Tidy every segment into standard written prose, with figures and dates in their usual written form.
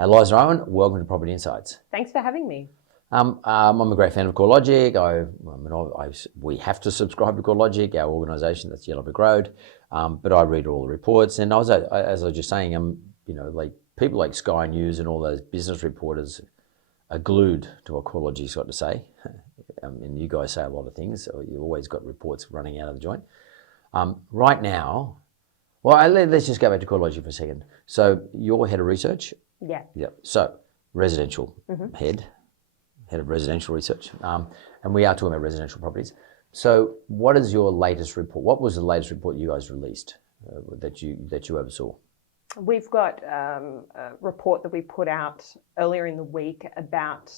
Eliza Owen, welcome to Property Insights. Thanks for having me. I'm a great fan of CoreLogic. We have to subscribe to CoreLogic, our organisation. That's Yellow Brick Road. But I read all the reports, and as I was just saying, like people like Sky News and all those business reporters are glued to what CoreLogic's got to say. And you guys say a lot of things, so you've always got reports running out of the joint. Right now, let's just go back to CoreLogic for a second. So you're head of research. Yeah. So residential head of residential research, and we are talking about residential properties. So what is your latest report? What was the latest report you guys released that you oversaw? We've got a report that we put out earlier in the week about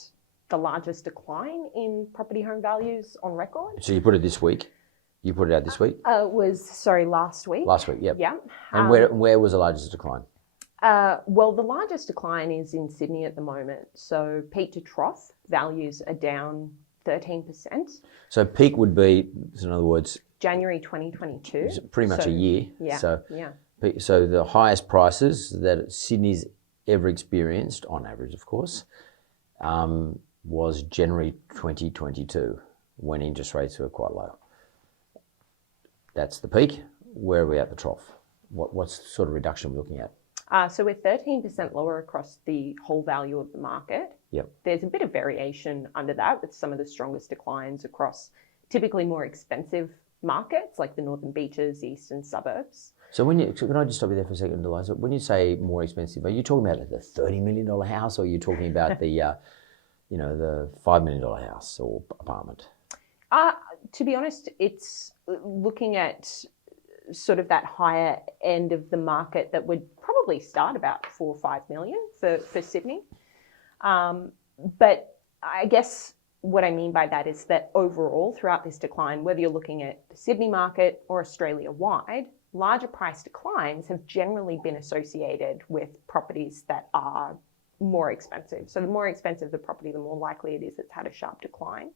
the largest decline in property home values on record. So you put it this week? You put it out this week? Last week. Last week, yep. Yeah. And where was the largest decline? Well, the largest decline is in Sydney at the moment. So peak to trough values are down 13%. So peak would be, in other words, January 2022. Pretty much a year. Yeah. So the highest prices that Sydney's ever experienced, on average, of course, was January 2022, when interest rates were quite low. That's the peak. Where are we at the trough? What's the sort of reduction we're looking at? So we're 13% lower across the whole value of the market. Yep. There's a bit of variation under that, with some of the strongest declines across typically more expensive markets like the Northern Beaches, eastern suburbs. So can I just stop you there for a second, Eliza? When you say more expensive, are you talking about the $30 million house, or are you talking about the $5 million house or apartment? To be honest, it's looking at sort of that higher end of the market that would probably start about 4 or 5 million for Sydney. But I guess what I mean by that is that overall, throughout this decline, whether you're looking at the Sydney market or Australia-wide, larger price declines have generally been associated with properties that are more expensive. So the more expensive the property, the more likely it is it's had a sharp decline.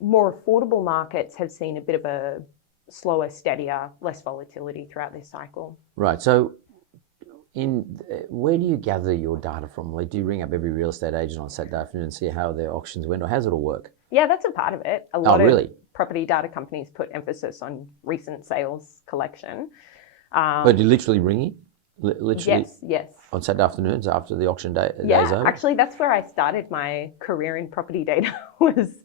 More affordable markets have seen a bit of a slower, steadier, less volatility throughout this cycle. Right. So where do you gather your data from? Like, do you ring up every real estate agent on Saturday afternoon and see how their auctions went, or how does it all work? Yeah, that's a part of it. A lot really? of property data companies put emphasis on recent sales collection. But do you literally ring it? Literally? Yes. On Saturday afternoons after the auction day? Yeah, actually, that's where I started my career in property data, was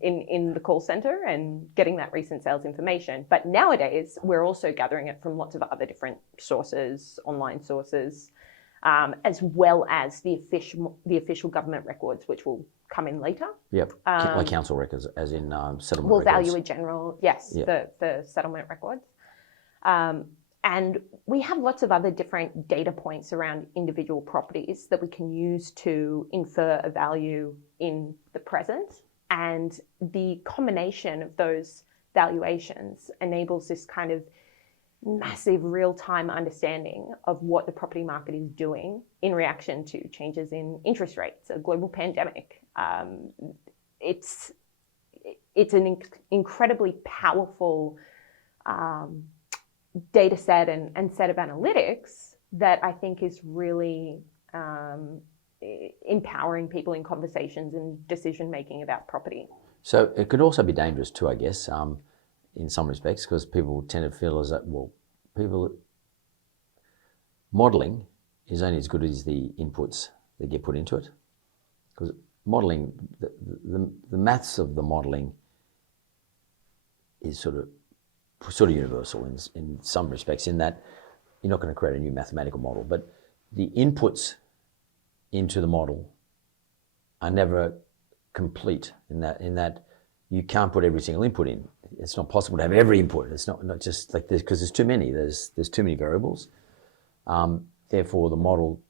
in the call center and getting that recent sales information. But nowadays, we're also gathering it from lots of other different sources, online sources, as well as the official government records, which will come in later. Yep, like council records, as in settlement records. Valuer General, yes, yep. the settlement records. And we have lots of other different data points around individual properties that we can use to infer a value in the present. And the combination of those valuations enables this kind of massive real-time understanding of what the property market is doing in reaction to changes in interest rates, a global pandemic. It's an incredibly powerful data set and set of analytics that I think is really empowering people in conversations and decision making about property. So it could also be dangerous too, I guess, in some respects, because people tend to feel as that, modelling is only as good as the inputs that get put into it. Because modelling, the maths of the modelling is sort of universal in some respects, in that you're not going to create a new mathematical model, but the inputs into the model are never complete in that you can't put every single input in. It's not possible to have every input. It's not just like this, because there's too many. There's too many variables. Therefore, the model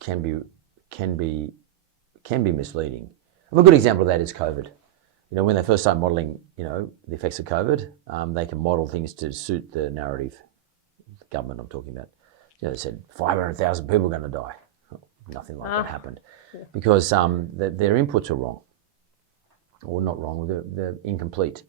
can be misleading. A good example of that is COVID. When they first started modelling, the effects of COVID, they can model things to suit the narrative. The government I'm talking about. They said 500,000 people are going to die. Nothing like that happened, because their inputs are wrong, or not wrong. They're incomplete.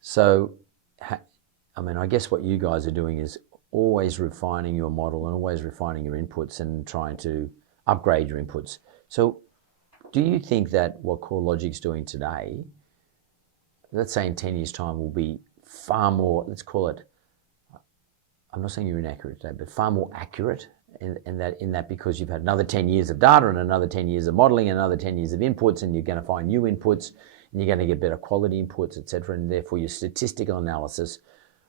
So, I guess what you guys are doing is always refining your model and always refining your inputs and trying to upgrade your inputs. So do you think that what CoreLogic's doing today, let's say in 10 years' time, will be far more, let's call it, I'm not saying you're inaccurate today, but far more accurate in that because you've had another 10 years of data and another 10 years of modeling and another 10 years of inputs, and you're going to find new inputs and you're going to get better quality inputs, etc., and therefore your statistical analysis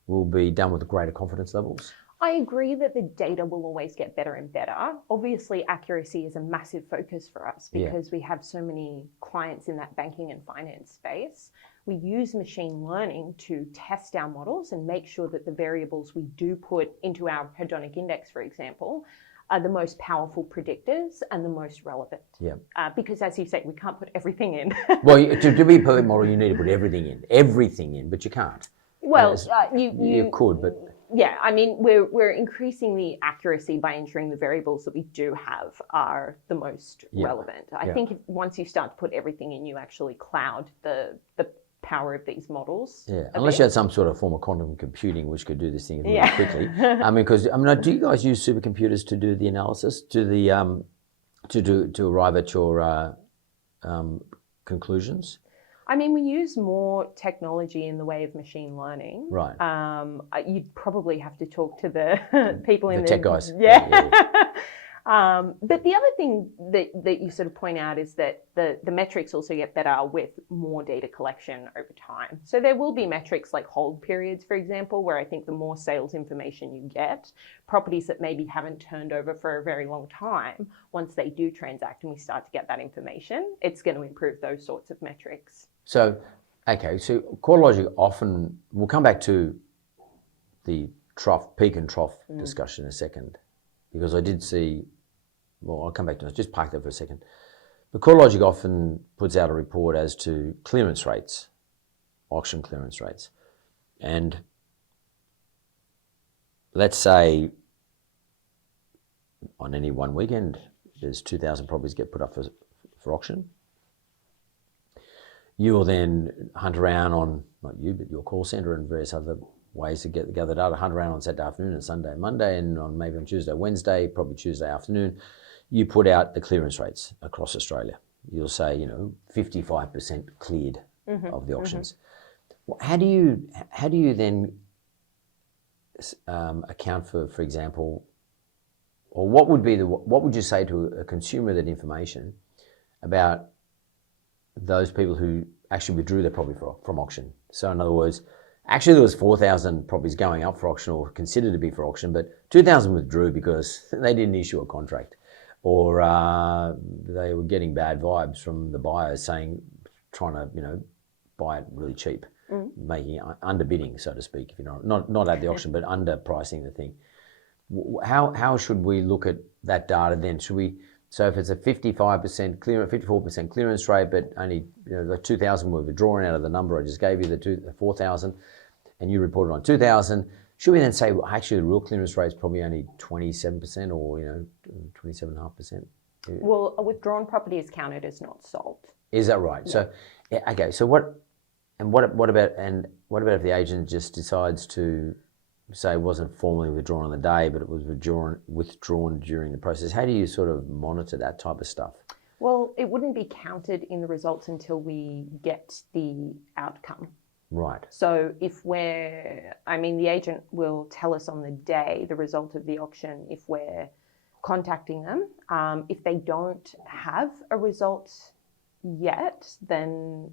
will be done with greater confidence levels? I agree that the data will always get better and better. Obviously, accuracy is a massive focus for us because we have so many clients in that banking and finance space. We use machine learning to test our models and make sure that the variables we do put into our hedonic index, for example, are the most powerful predictors and the most relevant. Yeah. Because as you say, we can't put everything in. Well, to be a perfect model, you need to put everything in, but you can't. Well, you could, but... Yeah, I mean, we're increasing the accuracy by ensuring the variables that we do have are the most relevant. I think once you start to put everything in, you actually cloud the power of these models. Yeah, unless you had some sort of form of quantum computing which could do this thing really quickly. Do you guys use supercomputers to do the analysis, to arrive at your conclusions? I mean, we use more technology in the way of machine learning. Right. You'd probably have to talk to the people in the tech guys. Yeah. But the other thing that you sort of point out is that the metrics also get better with more data collection over time. So there will be metrics like hold periods, for example, where I think the more sales information you get, properties that maybe haven't turned over for a very long time, once they do transact and we start to get that information, it's going to improve those sorts of metrics. So CoreLogic often, we'll come back to the peak and trough discussion in a second, because I did see, well, I'll come back to it, just park that for a second. But CoreLogic often puts out a report as to clearance rates, auction clearance rates. And let's say on any one weekend, there's 2,000 properties get put up for auction. You will then hunt around on, not you, but your call centre and various other ways to gather data, hunt around on Saturday afternoon and Sunday and Monday, and maybe on Tuesday, Wednesday, probably Tuesday afternoon, you put out the clearance rates across Australia. You'll say, 55% cleared of the auctions. Well, how do you then account for example, or what would you say to a consumer of that information about those people who actually withdrew their property from auction? So in other words, actually there was 4,000 properties going up for auction or considered to be for auction, but 2,000 withdrew because they didn't issue a contract, or they were getting bad vibes from the buyers trying to buy it really cheap, making underbidding, so to speak, not at the auction, but underpricing the thing. How should we look at that data then? So if it's a 55% clearance, 54% clearance rate, but only the 2,000 were withdrawn out of the number I just gave you, the 4,000, and you reported on 2,000, should we then say, well, actually the real clearance rate is probably only 27% or 27.5%? Well, a withdrawn property is counted as not sold. Is that right? Yeah. So okay. So what about if the agent just decides to say it wasn't formally withdrawn on the day, but it was withdrawn during the process? How do you sort of monitor that type of stuff? Well, it wouldn't be counted in the results until we get the outcome. Right. So the agent will tell us on the day the result of the auction if we're contacting them. If they don't have a result yet, then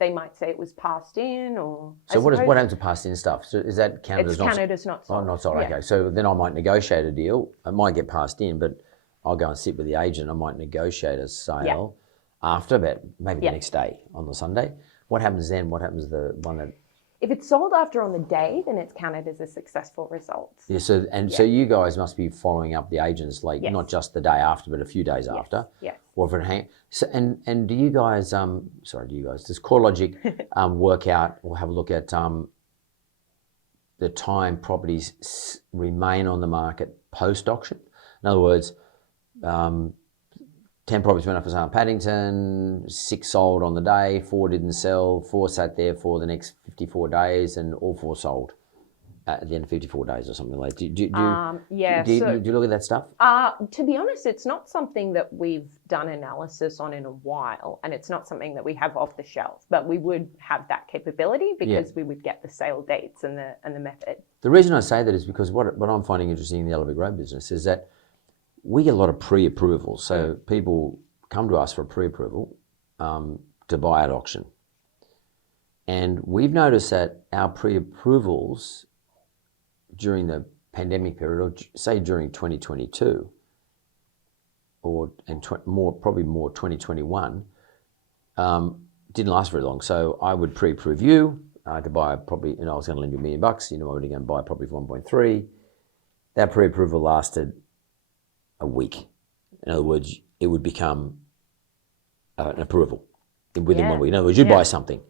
they might say it was passed in, or... So what happens to passed in stuff? So is that counted as not sold? It's counted as not sold. Oh, not sold, yeah. Okay. So then I might negotiate a deal. It might get passed in, but I'll go and sit with the agent. I might negotiate a sale after, maybe the next day on the Sunday. What happens then? What happens to the one that... If it's sold after on the day, then it's counted as a successful result. Yeah, so you guys must be following up the agents not just the day after, but a few days after. Yes. Or if it and do you guys does CoreLogic work out or have a look at the time properties remain on the market post auction? In other words, 10 properties went up for sale in Paddington, 6 sold on the day, 4 didn't sell, 4 sat there for the next 54 days, and all 4 sold. at the end of 54 days or something like that. Do you look at that stuff? To be honest, it's not something that we've done analysis on in a while, and it's not something that we have off the shelf, but we would have that capability because we would get the sale dates and the method. The reason I say that is because what I'm finding interesting in the Elevate Grow business is that we get a lot of pre-approvals. So people come to us for a pre-approval to buy at auction. And we've noticed that our pre-approvals during the pandemic period, or say during 2022, probably more 2021, didn't last very long. So I would pre-approve you to buy probably, I was going to lend you $1 million. I would going to buy probably for 1.3. That pre-approval lasted a week. In other words, it would become an approval within 1 week. In other words, you buy something.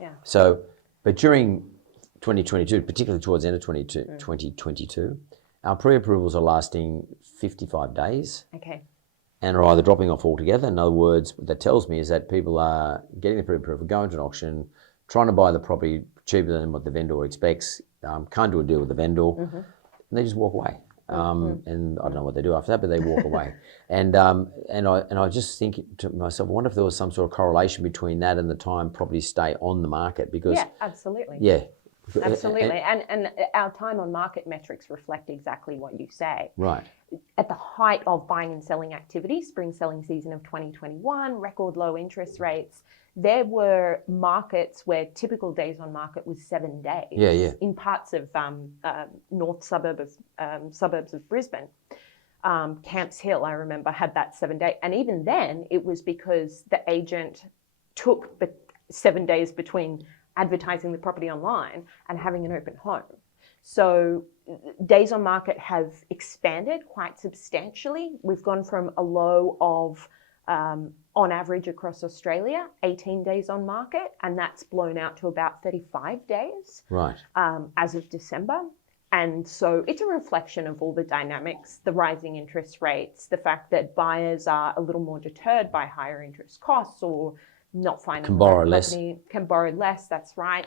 Yeah. So, but during 2022, particularly towards the end of 2022, our pre-approvals are lasting 55 days. Okay. And are either dropping off altogether. In other words, what that tells me is that people are getting the pre-approval, going to an auction, trying to buy the property cheaper than what the vendor expects, can't do a deal with the vendor, and they just walk away. And I don't know what they do after that, but they walk away. And I just think to myself, I wonder if there was some sort of correlation between that and the time properties stay on the market, because absolutely. Yeah. Absolutely. And our time on market metrics reflect exactly what you say. Right. At the height of buying and selling activity, spring selling season of 2021, record low interest rates, there were markets where typical days on market was 7 days. Yeah. In parts of north suburbs of Brisbane. Camps Hill, I remember, had that 7 day. And even then, it was because the agent took the 7 days between advertising the property online and having an open home. So days on market have expanded quite substantially. We've gone from a low of, on average across Australia, 18 days on market, and that's blown out to about 35 days as of December. And so it's a reflection of all the dynamics, the rising interest rates, the fact that buyers are a little more deterred by higher interest costs or not finding can borrow less. Can borrow less, that's right.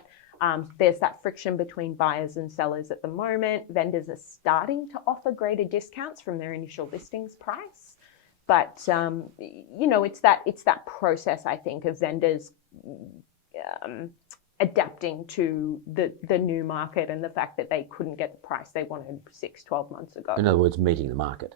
There's that friction between buyers and sellers at the moment. Vendors are starting to offer greater discounts from their initial listings price. But, it's that process, I think, of vendors adapting to the new market and the fact that they couldn't get the price they wanted 6-12 months ago. In other words, meeting the market.